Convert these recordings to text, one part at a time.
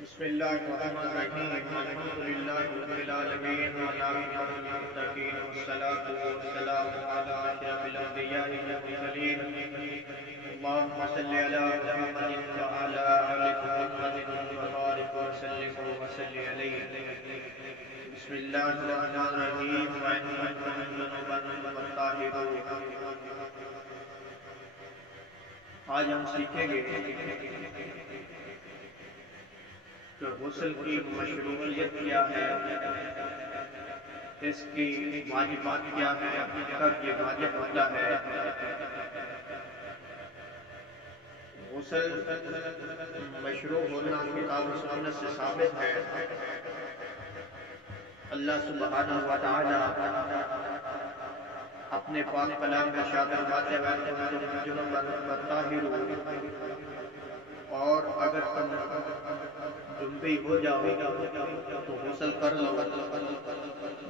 بسم اللہ الرحمن الرحیم الحمد للہ رب العالمین والعاقبۃ للمتقین والصلاۃ والسلام علی اشرف الانبیاء والمرسلین اللهم صل علی محمد وعلی آل محمد وبارک وسلم علیہ بسم اللہ الرحمن الرحیم وَإِنَّ ذُنُوبًا فَطَاهِرُونَ۔ آج ہم سیکھیں گے کہ غسل کی مشروعیت کیا ہے، اس کی واجبات کیا ہے، کب یہ واجب ہوتا ہے۔ غسل مشروع ہونا کتاب و سنت سے ثابت ہے۔ اللہ سبحانہ و تعالی اپنے پاک کلام میں ارشاد فرماتے ہیں وَإِن كُنتُمْ جُنُبًا فَطَّهِّرُوا، اور اگر تم جنبی ہو جاؤ تو غسل کر لو۔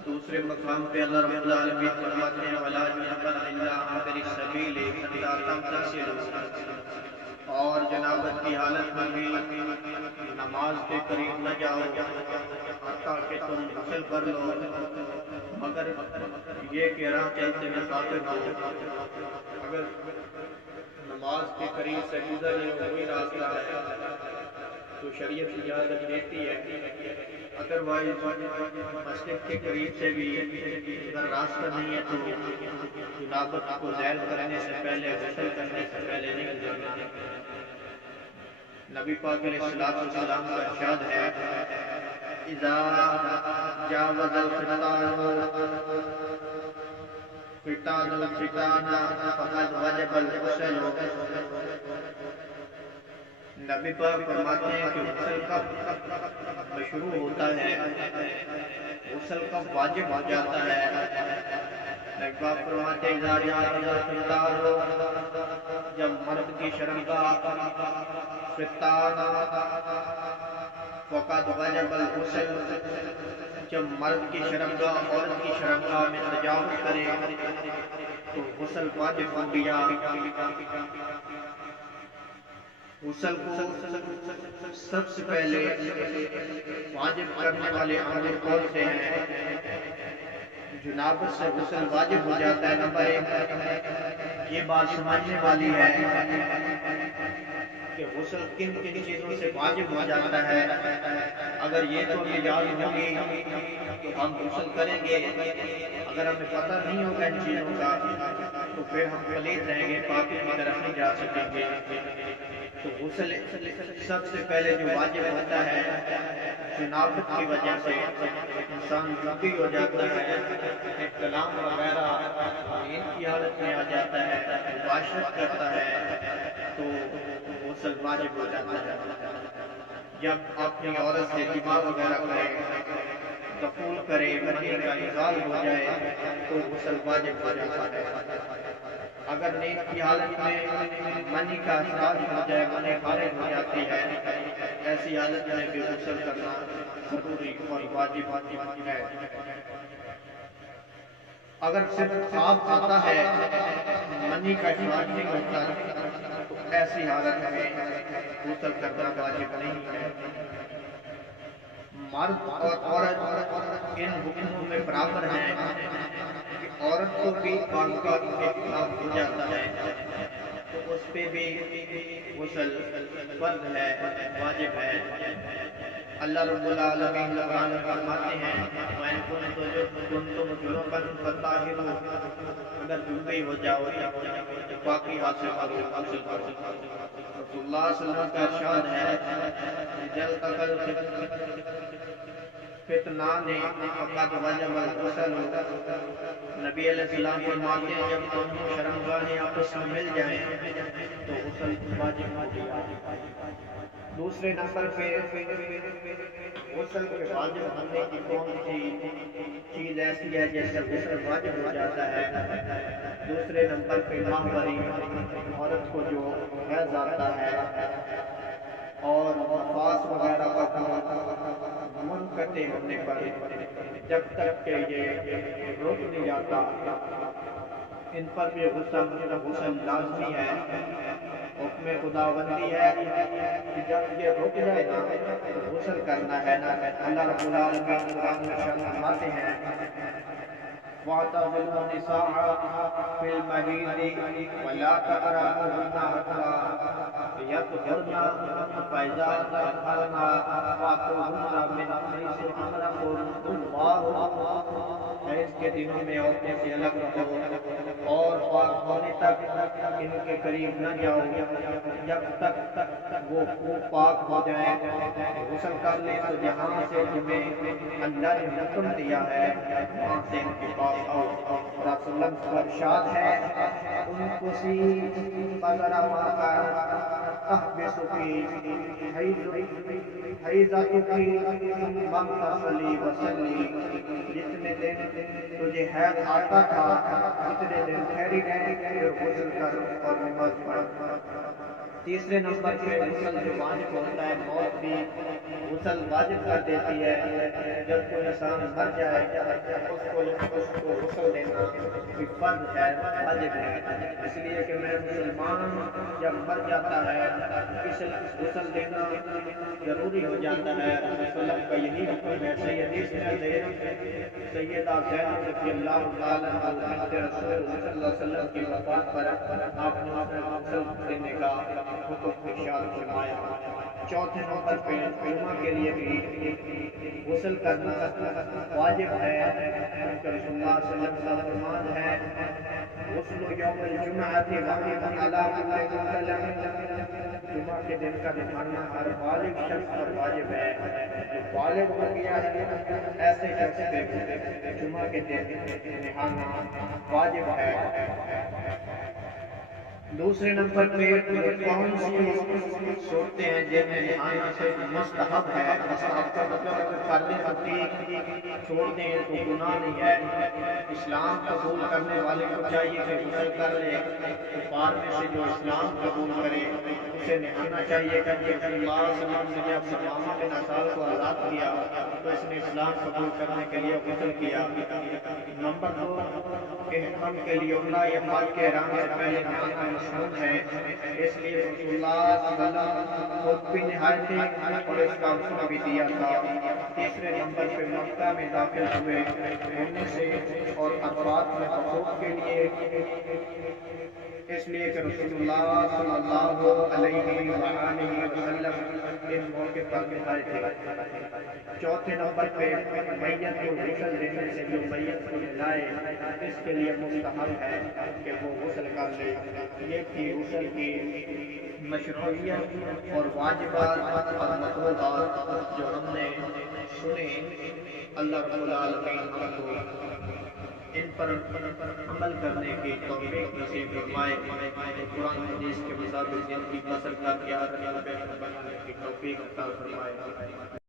دوسرے مقام پہ اللہ رب العالمین فرماتے ہیں وَلَا جُنُبًا إِلَّا عَابِرِي السَّبِيلِ حَتَّىٰ تَغْتَسِلُوا، اور جنابت کی حالت میں بھی نماز کے قریب نہ جاؤ حتیٰ کہ تم غسل کر لو، مگر یہ کہ راہ چلتے مسافر ہو، اگر نماز کے قریب سے گزر رہے ہو وہی راستہ ہے تو شریعت اجازت دیتی ہے۔ ادروائز مسجد کے قریب سے بھی اگر راستہ نہیں ہے تو جنابت کو زائل کرنے سے پہلے غسل کرنے سے پہلے نہیں گزرنا۔ نبی پاک علیہ السلام کا ارشاد ہے اذا جاوز الختان فقد وجب الغسل۔ نبی پاک فرماتے ہیں کہ غسل کب مشروع ہوتا ہے، غسل کب واجب ہو جاتا ہے۔ نبی پاک فرماتے ہیں اذا جاوز الختان، جب مرد کی شرمگاہ ختان فقد وجب الغسل، جب مرد کی شرمگاہ عورت کی شرمگاہ میں تجاوز کرے تو غسل واجب ہو گیا۔ غسل کو سب سے پہلے واجب کرنے والے عمل کون سے ہیں؟ جنابت سے غسل واجب ہو جاتا ہے۔ نمبر ایک، یہ بات سمجھنے والی ہے کہ غسل کن کن چیزوں سے واجب ہو جاتا ہے۔ اگر یہ تو ہمیں یاد ہوگی تو ہم غسل کریں گے، اگر ہمیں پتہ نہیں ہوگا ان چیزوں کا تو پھر ہم پلید رہیں گے، پاکی کی طرف نہیں جا سکیں گے۔ تو غسل سب سے پہلے جو واجب ہوتا ہے جنابت کی وجہ سے انسان جنبی ہو جاتا ہے، احتلام وغیرہ نیند کی حالت میں آ جاتا ہے، مباشرت کرتا ہے تو غسل واجب ہو جاتا ہے۔ جب اپنی عورت سے جماع وغیرہ کرے، دخول کرے، منی کا انزال ہو جائے تو غسل واجب ہو جاتا ہے۔ اگر نیند کی حالت میں منی کا اخراج ہو جائے، منی خارج ہو جاتی ہے، ایسی حالت میں بھی غسل کرنا ضروری اور واجب ہے۔ اگر صرف خواب آتا ہے، منی کا اخراج نہیں ہوتا تو ایسی حالت میں غسل کرنا واجب نہیں ہے۔ مرد اور عورت ان حکموں میں برابر ہیں کہ عورت کو بھی اور کا اختلاف ہو جاتا ہے تو اس پہ بھی غسل فرض ہے، واجب ہے۔ اللہ رب العالمین قرآن میں فرماتے ہیں وَإِن كُنتُمْ جُنُبًا فَطَّهِّرُوا، اگر جنبی ہو جاؤ تو پاکی حاصل کرو، غسل کرو۔ رسول اللہ صلی اللہ علیہ وسلم کا ارشاد ہے اذا التقى فتنان فقد وجب الغسل۔ نبی علیہ السلام فرماتے ہیں جب دونوں شرمگاہیں آپس میں مل جائیں تو غسل واجب ہو گیا۔ دوسرے نمبر پہ غسل کے واجب ہونے کی کون سی چیز ایسی ہے جس سے غسل واجب ہو جاتا ہے؟ دوسرے نمبر پہ ماہواری، عورت کو جو حیض آتا ہے اور نفاس وغیرہ کا منقطع ہونے پر جب تک کہ یہ رک نہیں جاتا ان پر بھی غسل لازمی ہے۔ حکم خداوندی ہے کہ جب یہ رک جائے نا تو غسل کرنا ہے نا۔ اللہ رب العالمین قرآن میں ارشاد فرماتے ہیں وَاعْتَزِلُوا النِّسَاءَ فِي الْمَحِيضِ وَلَا تَقْرَبُوهُنَّ حَتَّىٰ يَطْهُرْنَ فَإِذَا تَطَهَّرْنَ فَأْتُوهُنَّ مِنْ حَيْثُ أَمَرَكُمُ اللَّهُ۔ حیض کے دنوں میں عورتوں سے الگ رہو اور پاک ہونے تک ان کے قریب نہ جاؤ جب تک وہ خوب پاک ہو جائیں۔ غسل کر لیں تو جہاں سے تمہیں اللہ نے حکم دیا ہے وہاں سے ان کے پاس آؤ۔ رسول اللہ کا ارشاد ہے ان کو سی قدر ما تحبس کی حیضت کی من تصلی وسلی، جتنے دن تجھے حیض آتا تھا اتنے دن ٹھہری رہی پھر غسل کر اور نماز پڑھ۔ تیسرے نمبر پہ غسل جو واجب ہوتا ہے، موت بھی غسل واجب کر دیتی ہے۔ جب کوئی انسان مر جائے اس کو غسل دینا بھی فرض ہے، واجب ہے، اس لیے کہ میں مسلمان جب مر جاتا ہے غسل دینا ضروری ہو جاتا ہے۔ رسول اللہ کا یہی حکم ہے۔ سیدہ زینب رضی اللہ تعالیٰ عنہا بنت رسول اللہ صلی اللہ علیہ وسلم کی وفات پر آپ نے غسل دینے کا حکم ارشاد فرمایا۔ چوتھے نمبر پہ جمعہ کے لیے بھی غسل کرنا واجب ہے، کیونکہ رسول اللہ صلی اللہ علیہ وسلم کا فرمان ہے غسل یوم الجمعۃ واجب علی کل مکلف، جمعہ کے دن کا نہانا ہر بالغ شخص پر واجب ہے۔ جو بالغ ہو گیا ہے ایسے شخص پہ جمعہ کے دن نہانا واجب ہے۔ دوسرے نمبر پہ کون سی صورتیں ہیں جن میں نہانا سے مستحب ہے؟ مستحب کا مطلب اگر کرنے ہوتی چھوڑ دیں تو گناہ نہیں ہے۔ اسلام قبول کرنے والے کو چاہیے کہ غسل کر لے، کفار میں سے جو اسلام قبول کرے اسے نہانا چاہیے۔ کہ اللہ صلی اللہ علیہ وسلم نے اپنے امامہ بن اسال کو آزاد کیا تو اس نے اسلام قبول کرنے کے لیے غسل کیا۔ نمبر 2 احرام کے لیے عمرہ یا حج کے احرام سے پہلے نہانا مشروط ہے، اس لیے رسول اللہ صلی اللہ علیہ وسلم خود بھی نہائے تھے اور اس کا حکم بھی دیا تھا۔ تیسرے نمبر پہ مکہ میں داخل ہونے سے اور عرفات میں وقوف کے لیے، اس لیے کہ رسول اللہ صلی اللہ علیہ وآلہ وسلم ان موقع پر نہائے تھے۔ چوتھے نمبر پہ میت کو غسل دینے سے جو میت کو نہلائے اس کے لیے مستحب ہے کہ وہ غسل کر لے۔ یہ تھی غسل کی مشروعیت اور واجبات اور مطلوبات جو ہم نے سنے۔ اللہ رب العالمین ہم کو ان پر عمل کرنے کی توفیق نصیب فرمائے، قرآن حدیث کے مطابق زندگی بسر کر کے آخرت بہتر بنانے کی توفیق عطا فرمائے۔